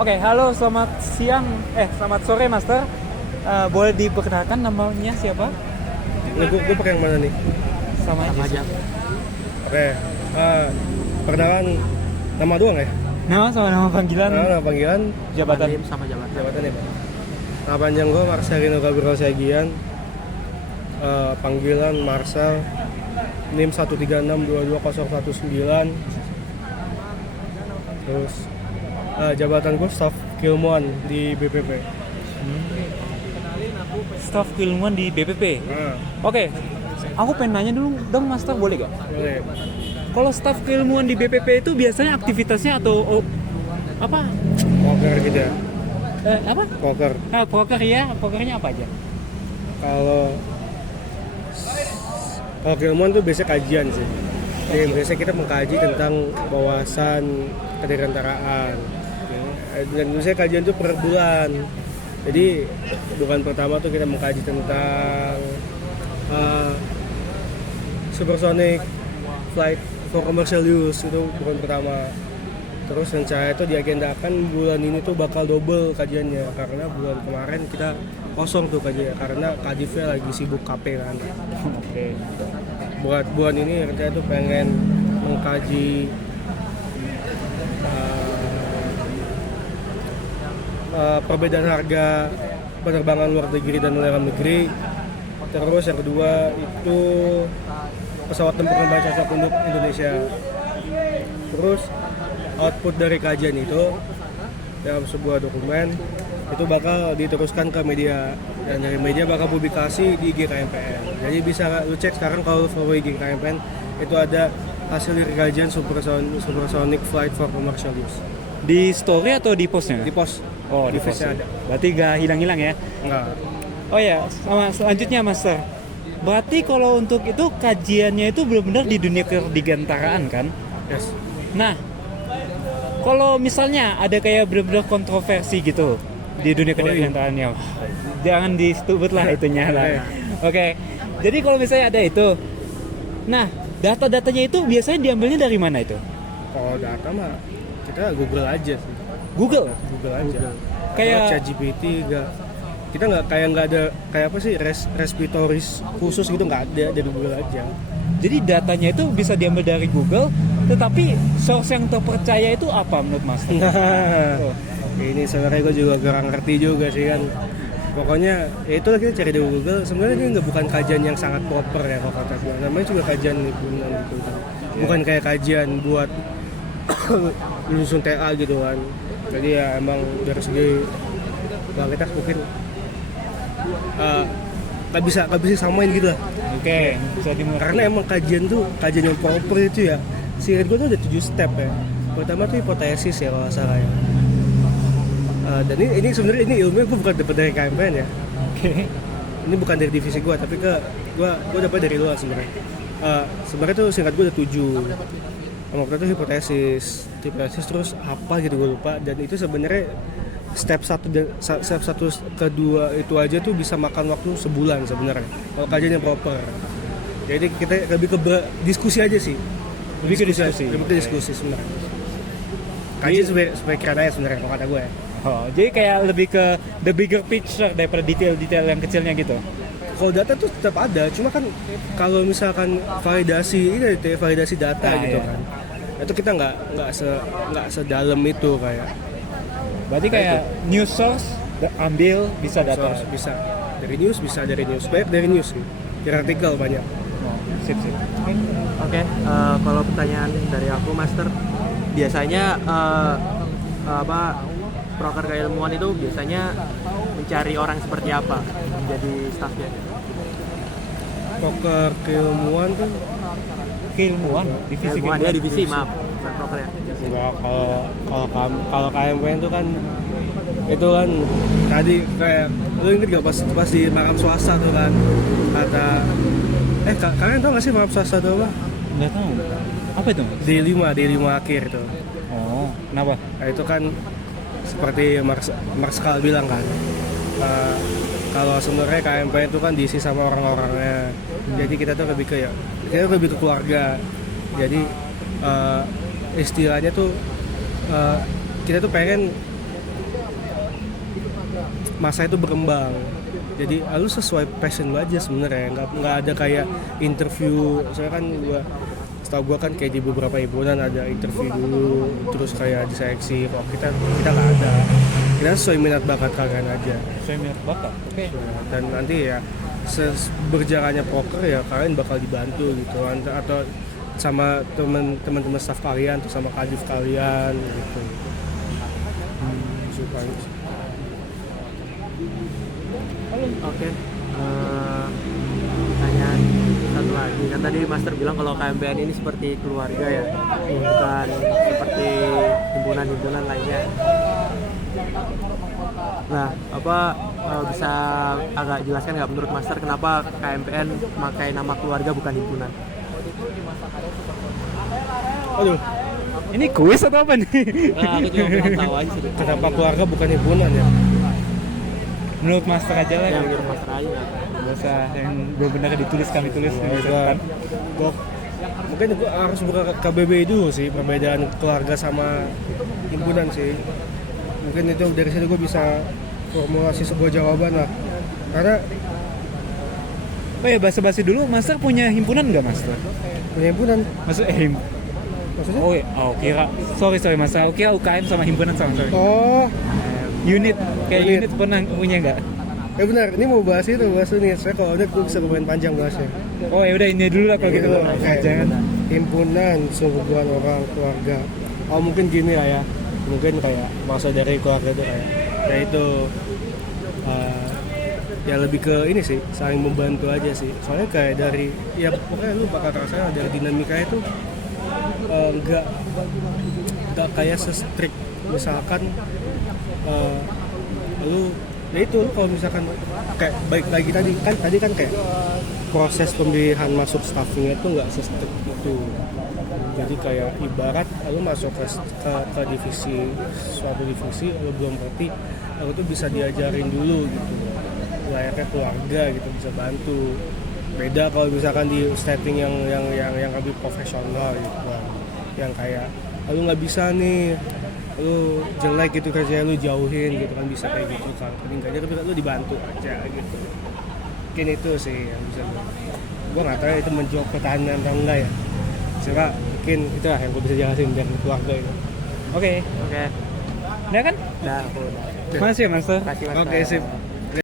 Oke, halo, selamat siang. Selamat sore, Master. Boleh diperkenalkan namanya siapa? Gue pakai yang mana nih? Sama aja. Oke. Perkenalan nama doang ya? Nama panggilan. Nama panggilan, Jabatan. sama jabatan. jabatan ya Pak? Nama panjang gue Marcelino Gabriel Segian. Panggilan Marcel. NIM 136220119. Terus jabatan gue staff keilmuan di BPP. Staf keilmuan di BPP. Nah, Oke, aku pengen nanya dulu dong, Master, boleh gak? boleh. Kalau staf keilmuan di BPP itu biasanya aktivitasnya atau apa? Poker gitu ya? Apa? Poker. Poker ya, pokernya apa aja? Kalau keilmuan tuh biasanya kajian sih. Jadi biasanya kita mengkaji tentang wawasan kedirgantaraan. Dan biasanya kajian tuh per bulan. Jadi bulan pertama tuh kita mengkaji tentang supersonic flight for commercial use, itu bulan pertama. Terus rencana itu diagendakan bulan ini tuh bakal double kajiannya, karena bulan kemarin kita kosong tuh kajiannya karena Kadifnya lagi sibuk KP kan. Oke. Buat bulan ini rencana tuh pengen mengkaji perbedaan harga penerbangan luar negeri dan dalam negeri. Terus yang kedua itu pesawat tempur yang cocok untuk Indonesia. Terus output dari kajian itu dalam sebuah dokumen itu bakal diteruskan ke media, dan dari media bakal publikasi di GKMPN. Jadi bisa lu cek sekarang kalau follow GKMPN itu ada hasil dari kajian supersonic flight for commercial use. Di story atau di postnya? Di post. Oh, di post. postnya ada. Berarti gak hilang-hilang ya? Enggak. Oh ya, sama selanjutnya, Master. Berarti kalau untuk itu kajiannya itu benar-benar di dunia kedirgantaraan kan? Yes. Nah, kalau misalnya ada kayak benar-benar kontroversi gitu di dunia kedirgantarannya, jangan disebut lah itunya lah. Oke. Jadi kalau misalnya ada itu, nah data-datanya itu biasanya diambilnya dari mana itu? Kalau data mah kita Google aja sih. Google. Aja. Kayak ChatGPT kita nggak ada kayak apa sih respiratoris khusus gitu, nggak ada, dari Google aja. jadi datanya itu bisa diambil dari Google, tetapi source yang terpercaya itu apa menurut Master? Oh. Ini sebenarnya gue juga kurang ngerti juga sih kan. Pokoknya ya itu kita cari di Google. Sebenarnya ini bukan kajian yang sangat proper ya kalau kata gue. Namanya juga kajian lingkungan gitu. Bukan kayak kajian buat lulusan TA gitu kan. Jadi ya emang dari segi kualitas mungkin nggak bisa samain gitu lah. Oke, bisa dimulai. Karena emang kajian yang proper itu ya, seingat gue tuh ada 7 step ya. Pertama tuh hipotesis ya kalau nggak salah ya. Dan ini sebenarnya ini ilmunya gue bukan dapat dari KMPN ya. Oke. Ini bukan dari divisi gue, tapi gue dapat dari luar sebenarnya. Sebenarnya tuh singkat gue ada 7. Waktu itu hipotesis terus apa gitu gue lupa. Dan itu sebenarnya step 1 ke 2 itu aja tuh bisa makan waktu sebulan sebenarnya kalau kajian yang proper. Jadi kita lebih ke diskusi aja sih. Lebih ke diskusi sebenarnya. Kajian supaya keren aja sebenarnya kalau kata gue ya. Oh, jadi kayak lebih ke the bigger picture daripada detail-detail yang kecilnya gitu. Kalau data tuh tetap ada, cuma kan kalau misalkan validasi data gitu iya. kan. Itu kita nggak sedalam itu kayak. Berarti kayak news source ambil bisa data. Bisa dari news, banyak dari news sih. Dari artikel banyak. Oh, sip. Oke, kalau pertanyaan dari aku, Master, biasanya proker keilmuan itu biasanya mencari orang seperti apa menjadi staffnya? Poker keilmuan tuh Keilmuan, divisi Keilmuan, ya divisi, maaf, bukan proker ya. enggak, kalau KMPN tuh kan itu kan tadi kayak lu inget gak pas di makam swasta tuh kan kata kalian tau gak sih makam swasta tuh apa? Nggak tahu. Apa itu? D5 akhir itu. Oh, kenapa? Nah, itu kan seperti Marskal bilang kan, kalau sebenarnya KMP itu kan diisi sama orang-orangnya. Jadi kita tuh lebih ke keluarga. Jadi istilahnya tuh kita tuh pengen masa itu berkembang. Jadi lu sesuai passion lu aja sebenarnya, nggak ada kayak interview. Soalnya kan setahu gua kan kayak di beberapa himpunan ada interview dulu, terus kayak diseleksi. Kok kita nggak ada. Kita sesuai minat bakat kalian aja. Saya minat bakat. Oke. Dan nanti ya berjalannya proker ya kalian bakal dibantu gitu, atau sama teman-teman staff kalian atau sama kadif kalian gitu. Suka. Oke. Pertanyaan satu lagi, kan tadi Master bilang kalau KMPN ini seperti keluarga ya, bukan seperti himpunan-himpunan lainnya. Nah, bisa agak jelaskan nggak menurut Master kenapa KMPN memakai nama keluarga bukan himpunan? Aduh, Ini kuis atau apa nih? Nah, aku cuma pengen tahu aja sih. kenapa keluarga bukan himpunan ya? Menurut master aja lah. Yang menurut Master aja nggak? Gak usah yang benar-benar ditulis kami tulis. Mungkin gua harus buka KBB dulu sih, perbedaan keluarga sama himpunan sih. Mungkin itu dari situ gue bisa formulasi sebuah jawaban lah. Karena Oh ya, basa-basi dulu, master punya himpunan nggak master? punya himpunan, Maksudnya maksudnya? Oh, iya. Oh, kira. Sorry master. Oke, UKM sama himpunan sama sorry. Oh, Unit kayak Unit. unit pernah punya nggak? benar. Ini mau bahas ini. Saya kalau udah gue bisa lumayan panjang bahasnya. Oh ya udah ini dulu lah kalau gitu. Oke. Jangan. Himpunan sehubungan orang keluarga. Oh mungkin gini lah ya. Mungkin kayak maksud dari keluarga itu kayak yaitu ya lebih ke ini sih, saling membantu aja sih. Soalnya kayak dari ya pokoknya lu bakal rasanya dari dinamika itu nggak kayak se-strict misalkan lu ya itu lu kalau misalkan kayak baik lagi tadi kan kayak proses pemilihan masuk staffing itu nggak se-strict itu. Jadi kayak ibarat lu masuk ke divisi suatu divisi lu belum ngerti, lu tuh bisa diajarin dulu gitu, layaknya keluarga gitu, bisa bantu. Beda kalau misalkan di setting yang lebih profesional gitu kan, yang kayak lu nggak bisa nih, lu jelek gitu kerjanya, lu jauhin gitu kan, bisa kayak gitu kan. Paling nggak aja tapi lu dibantu aja gitu. Mungkin itu sih yang bisa gue nggak tahu itu menjawab pertanyaan atau enggak ya. Coba mungkin itu lah yang gue bisa jelasin dari keluarga itu. Oke. Oke. Udah kan? Udah, aku udah. Makasih ya master. Makasih, Master. Oke, sip.